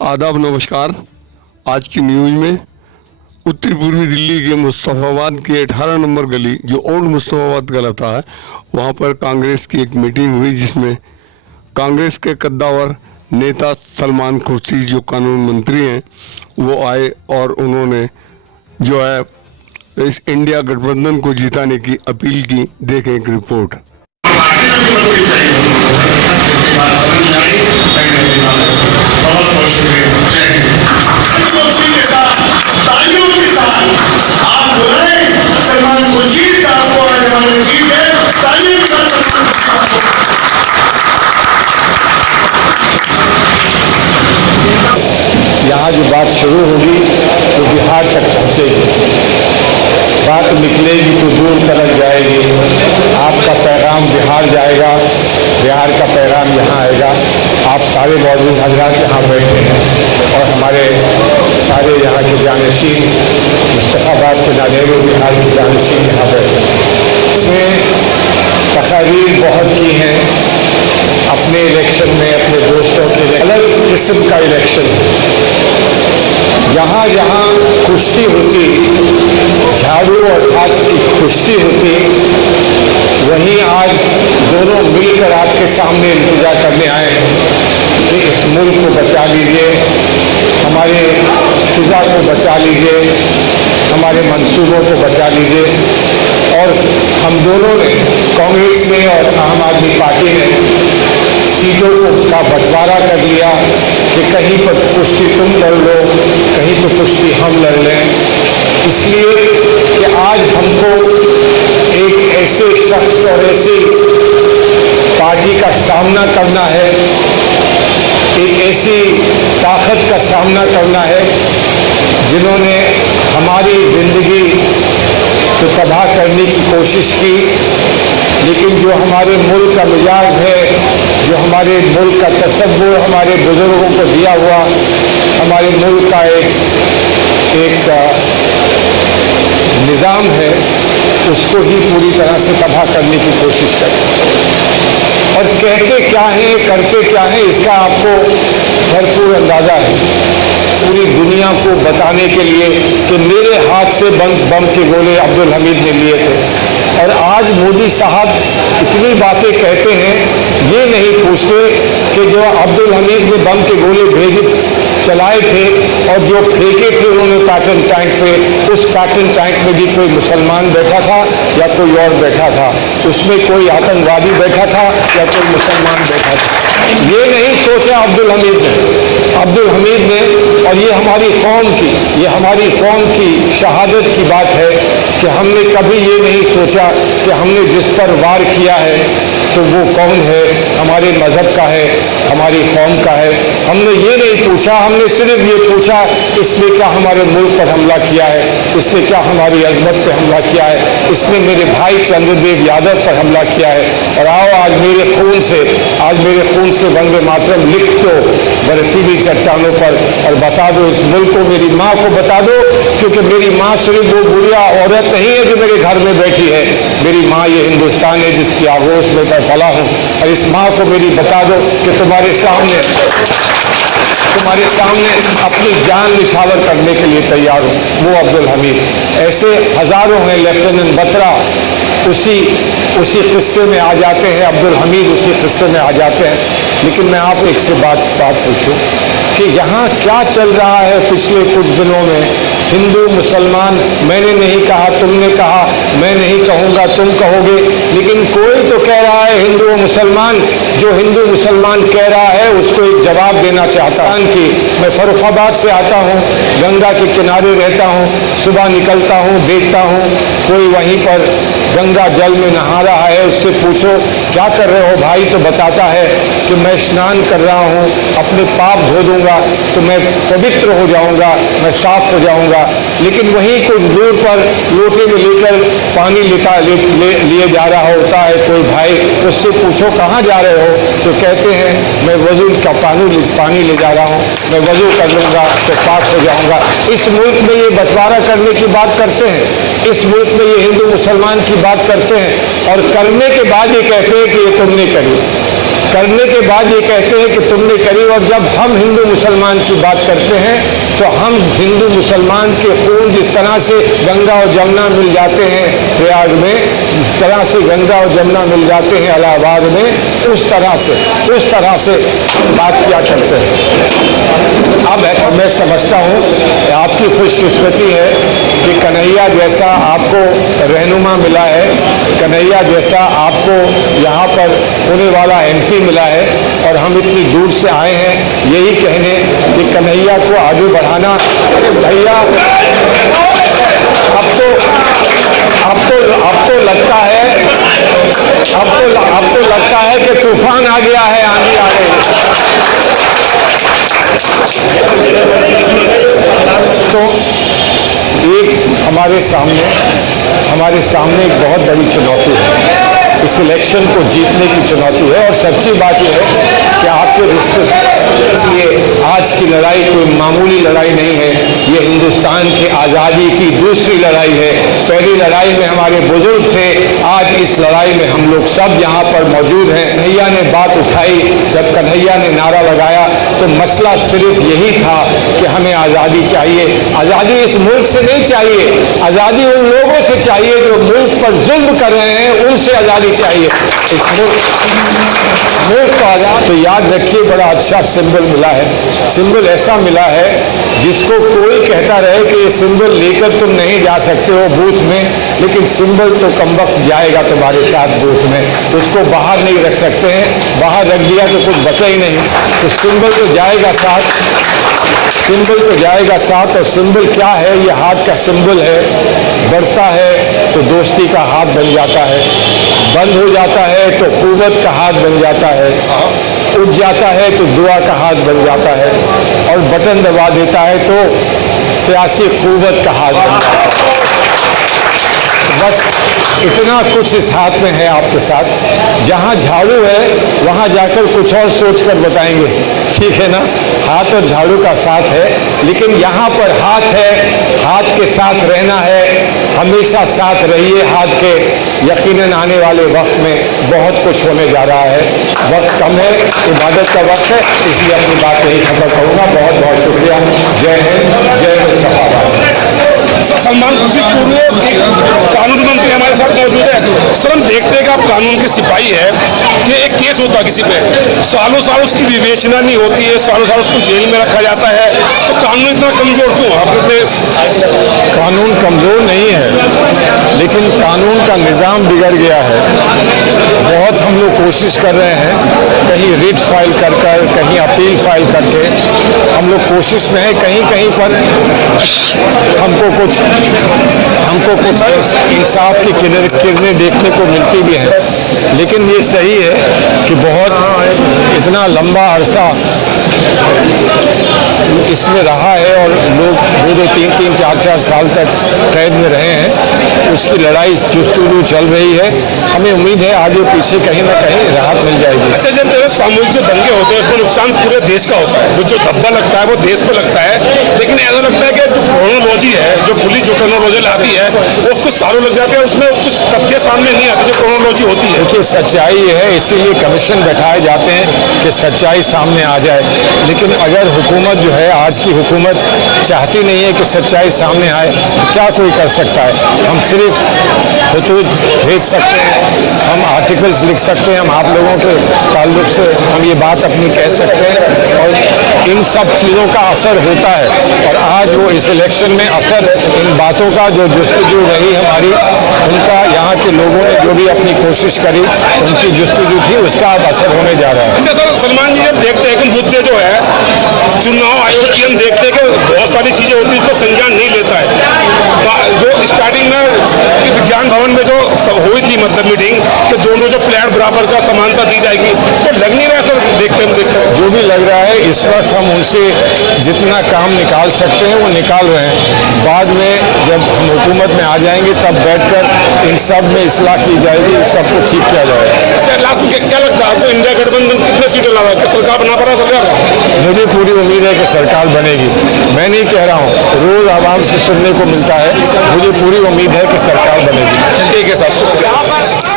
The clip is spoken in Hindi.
आदाब, नमस्कार। आज की न्यूज़ में उत्तरी पूर्वी दिल्ली के मुस्तफ़ाबाद के 18 नंबर गली, जो ओल्ड मुस्तफ़ाबाद कहलाता है, वहां पर कांग्रेस की एक मीटिंग हुई जिसमें कांग्रेस के कद्दावर नेता सलमान खुर्शीद, जो कानून मंत्री हैं, वो आए और उन्होंने जो है इस इंडिया गठबंधन को जिताने की अपील की। देखें एक रिपोर्ट। सलमान खुर्शीद साहब को आज हमारे चीफ है, तालियों के साथ यहाँ जो बात शुरू होगी तो बिहार तक पहुँचेगी, बात निकलेगी तो दूर तक जाएगी। आपका पैगाम बिहार जाएगा, बिहार का पैगाम यहाँ आएगा। आप सारे मौजूद हजरात यहाँ बैठे हैं और हमारे सारे यहाँ के जानशीन, मुस्तफ़ाबाद के नादेर बिहार के जानशीन यहाँ बैठे हैं। इसमें तकारीर बहुत की हैं अपने इलेक्शन में, अपने दोस्तों के अलग किस्म का इलेक्शन है। जहाँ जहाँ कुश्ती होती, झाड़ू और हाथ की कुश्ती होती, वहीं आज दोनों मिलकर आपके सामने इल्तिजा करने आए हैं कि इस मुल्क को बचा लीजिए, हमारे फिजा को बचा लीजिए, हमारे मंसूबों को बचा लीजिए। और हम दोनों ने, कांग्रेस ने और आम आदमी पार्टी ने, सीटों का बंटवारा कर लिया कि कहीं पर कुश्ती तुम लड़ लो, कहीं पर कुश्ती हम लड़ लें। इसलिए कि आज हमको एक ऐसे शख्स और ऐसी पार्टी का सामना करना है, एक ऐसी ताकत का सामना करना है जिन्होंने हमारी ज़िंदगी को तबाह करने की कोशिश की, लेकिन जो हमारे मुल्क का मिजाज है, जो हमारे मुल्क का तसव्वुर हमारे बुजुर्गों को दिया हुआ, हमारे मुल्क का एक निज़ाम है, उसको ही पूरी तरह से तबाह करने की कोशिश करें। और कहते क्या हैं, करते क्या हैं, इसका आपको भरपूर अंदाज़ा है। पूरी दुनिया को बताने के लिए कि मेरे हाथ से बम के गोले अब्दुल हमीद ने लिए थे। और आज मोदी साहब इतनी बातें कहते हैं, ये नहीं पूछते कि जो अब्दुल हमीद ने बम के गोले चलाए थे और जो फेंके थे उन्होंने पैटर्न टैंक पे, उस पैटर्न टैंक में भी कोई मुसलमान बैठा था या कोई और बैठा था, उसमें कोई आतंकवादी बैठा था या कोई मुसलमान बैठा था। ये नहीं सोचा अब्दुल हमीद ने। और ये हमारी कौम की शहादत की बात है कि हमने कभी ये नहीं सोचा कि हमने जिस पर वार किया है तो वो कौन है, हमारे मज़हब का है, हमारी कौम का है। हमने ये नहीं पूछा, हमने सिर्फ ये पूछा इसने क्या हमारे मुल्क पर हमला किया है, इसने क्या हमारी अजमत पर हमला किया है, इसने मेरे भाई चंद्रदेव यादव पर हमला किया है। और आओ आज मेरे खून से वंदे मातरम लिख दो बर्फीली चट्टानों पर और बता दो इस मुल्क को, मेरी माँ को बता दो, क्योंकि मेरी माँ सिर्फ वो बुढ़िया औरत नहीं है जो मेरे घर में बैठी है। मेरी माँ ये हिंदुस्तान है जिसकी आगोश में मैं पला हूँ। और इस माँ को मेरी बता दो कि तुम्हारे सामने अपनी जान निछावर करने के लिए तैयार हूँ। वो अब्दुल हमीद। ऐसे हज़ारों हैं। लेफ्टिनेंट बत्रा उसी किस्से में आ जाते हैं, अब्दुल हमीद उसी किस्से में आ जाते हैं। लेकिन मैं आप एक से बात पूछूं कि यहाँ क्या चल रहा है पिछले कुछ दिनों में। हिंदू मुसलमान, मैंने नहीं कहा, तुमने कहा, मैं नहीं कहूँगा, तुम कहोगे, लेकिन कोई तो कह रहा है हिंदू मुसलमान। जो हिंदू मुसलमान कह रहा है उसको एक जवाब देना चाहता हूँ कि मैं फर्रुखाबाद से आता हूँ, गंगा के किनारे रहता हूँ, सुबह निकलता हूँ, देखता हूँ कोई वहीं पर गंगा जल में नहा रहा है, उससे पूछो क्या कर रहे हो भाई, तो बताता है कि मैं स्नान कर रहा हूँ, अपने पाप धो दूंगा तो मैं पवित्र हो जाऊंगा, मैं साफ हो जाऊंगा। लेकिन वहीं कुछ दूर पर लोटे में लेकर पानी लिए जा रहा होता है कोई भाई, उससे पूछो कहाँ जा रहे हो, तो कहते हैं मैं वजू का पानी ले जा रहा हूँ, मैं वजू कर लूँगा तो पाक हो जाऊँगा। इस मुल्क में ये बंटवारा करने की बात करते हैं, इस मुल्क में ये हिंदू मुसलमान की बात करते हैं और करने के बाद ये कहते हैं कि ये तुमने करी। करने के बाद ये कहते हैं कि तुमने करी, और जब हम हिंदू मुसलमान की बात करते हैं तो हम हिंदू मुसलमान के खून जिस तरह से गंगा और जमुना मिल जाते हैं प्रयाग में, जिस तरह से गंगा और जमुना मिल जाते हैं इलाहाबाद में, उस तरह से बात किया करते हैं। अब मैं समझता हूँ आपकी खुशकिस्मती है कि कन्हैया जैसा आपको रहनुमा मिला है, कन्हैया जैसा आपको यहाँ पर होने वाला MP मिला है, और हम इतनी दूर से आए हैं यही कहने कि कन्हैया को आगे बढ़ाना। अरे भैया अब तो लगता है कि तूफान आ गया है, आंधी आ गई है। तो एक हमारे सामने एक बहुत बड़ी चुनौती है, इस इलेक्शन को जीतने की चुनौती है। और सच्ची बात यह है कि आपके रिश्ते, ये आज की लड़ाई कोई मामूली लड़ाई नहीं है, ये हिंदुस्तान की आज़ादी की दूसरी लड़ाई है। पहली लड़ाई में हमारे बुजुर्ग थे, आज इस लड़ाई में हम लोग सब यहाँ पर मौजूद हैं। कन्हैया ने बात उठाई, जब कन्हैया ने नारा लगाया तो मसला सिर्फ यही था कि हमें आज़ादी चाहिए। आज़ादी इस मुल्क से नहीं चाहिए, आज़ादी उन लोगों से चाहिए जो मुल्क पर जुल्म कर रहे हैं, उनसे आज़ादी चाहिए। इस मुल्क को आज़ाद, तो याद रखिए बड़ा अच्छा सिंबल मिला है, सिंबल ऐसा मिला है जिसको कोई कहता रहे कि ये सिंबल लेकर तुम नहीं जा सकते हो बूथ में, लेकिन सिंबल तो कमबख्त जाएगा तुम्हारे साथ बूथ में, उसको बाहर नहीं रख सकते हैं, बाहर रख दिया तो कुछ बचा ही नहीं, तो सिंबल तो जाएगा साथ, सिंबल तो जाएगा साथ। और सिंबल क्या है? ये हाथ का सिंबल है, बढ़ता है तो दोस्ती का हाथ बन जाता है, बंद हो जाता है तो कुव्वत का हाथ बन जाता है, उठ जाता है तो दुआ का हाथ बन जाता है, और बटन दबा देता है तो सियासी कुव्वत का हाथ बन जाता है। बस इतना कुछ इस हाथ में है आपके साथ। जहाँ झाड़ू है वहाँ जाकर कुछ और सोच कर बताएंगे, ठीक है ना? हाथ और झाड़ू का साथ है, लेकिन यहाँ पर हाथ है, हाथ के साथ रहना है, हमेशा साथ रहिए हाथ के। यकीनन आने वाले वक्त में बहुत कुछ होने जा रहा है, वक्त कम है, इबादत का वक्त है, इसलिए अपनी बात यही खत्म करूँगा। बहुत बहुत शुक्रिया। जय हिंद, जय मुस्तफाबाद। सलमान खुर्शीद पूर्व कानून मंत्री हमारे साथ मौजूद है। सर, हम देखते हैं कि आप कानून के सिपाही है कि एक केस होता है किसी पे, सालों साल उसकी विवेचना नहीं होती है, सालों साल उसको जेल में रखा जाता है, तो कानून इतना कमजोर क्यों? आपके कानून कमजोर नहीं है, लेकिन कानून का निज़ाम बिगड़ गया है। बहुत हम लोग कोशिश कर रहे हैं, कहीं रिट फाइल कर कर, कहीं अपील फाइल करके हम लोग कोशिश में है। कहीं कहीं पर हमको कुछ इंसाफ की किरणें देखने को मिलती भी हैं, लेकिन ये सही है कि बहुत इतना लंबा अरसा इसमें रहा है और लोग 2-2, 3-3, 4-4 साल तक कैद में रहे हैं, उसकी लड़ाई जुस्तजू चल रही है। हमें उम्मीद है आगे पीछे कहीं ना कहीं राहत मिल जाएगी। अच्छा, जब सामूहिक जो दंगे होते हैं उसमें नुकसान पूरे देश का होता है, वो जो धब्बा लगता है वो देश पर लगता है, लेकिन ऐसा लगता है कि जो क्रोनोलॉजी है, जो पुलिस जो क्रोनोलॉजी लाती है वो कुछ सालों लग जाते हैं, उसमें कुछ तथ्य सामने नहीं आते जो क्रोनोलॉजी होती है। देखिए, सच्चाई है, इसीलिए कमीशन बैठाए जाते हैं कि सच्चाई सामने आ जाए। लेकिन अगर हुकूमत जो है, आज की हुकूमत चाहती नहीं है कि सच्चाई सामने आए, तो क्या कोई कर सकता है? हम सिर्फ खतूत भेज सकते हैं, हम आर्टिकल्स लिख सकते हैं, हम आप लोगों के ताल्लुक से हम ये बात अपनी कह सकते हैं, और इन सब चीज़ों का असर होता है। और आज वो इस इलेक्शन में असर इन बातों का जो जुस्तजू रही हमारी, उनका यहाँ के लोगों ने जो भी अपनी कोशिश करी, उनकी जुस्तजू थी, उसका अब असर होने जा रहा है। अच्छा सर, सलमान जी, जब देखते हैं कि मुद्दे जो है चुनाव आयोग की, हम देखते हैं कि बहुत सारी चीज़ें होती हैं, इसको संज्ञान नहीं लेता है। जो स्टार्टिंग में विज्ञान भवन में जो सब हुई थी मतलब मीटिंग कि दोनों जो प्लेयर बराबर का समानता दी जाएगी, तो लग नहीं रहा सर? देखते हैं जो भी लग रहा है, इस वक्त हम उनसे जितना काम निकाल सकते हैं वो निकाल रहे हैं। बाद में जब हम हुकूमत में आ जाएंगे तब बैठकर इन सब में इस्लाह की जाएगी, इस सबको ठीक किया जाएगा। अच्छा, लास्ट में क्या लगता है आपको, इंडिया गठबंधन कितने सीटें ला रहा है? सरकार बना पा रहा सरकार? मुझे पूरी उम्मीद है कि सरकार बनेगी। मैं नहीं कह रहा हूँ, रोज आवाम से सुनने को मिलता है, मुझे पूरी उम्मीद है कि सरकार बनेगी। ठीक है सर, शुक्रिया।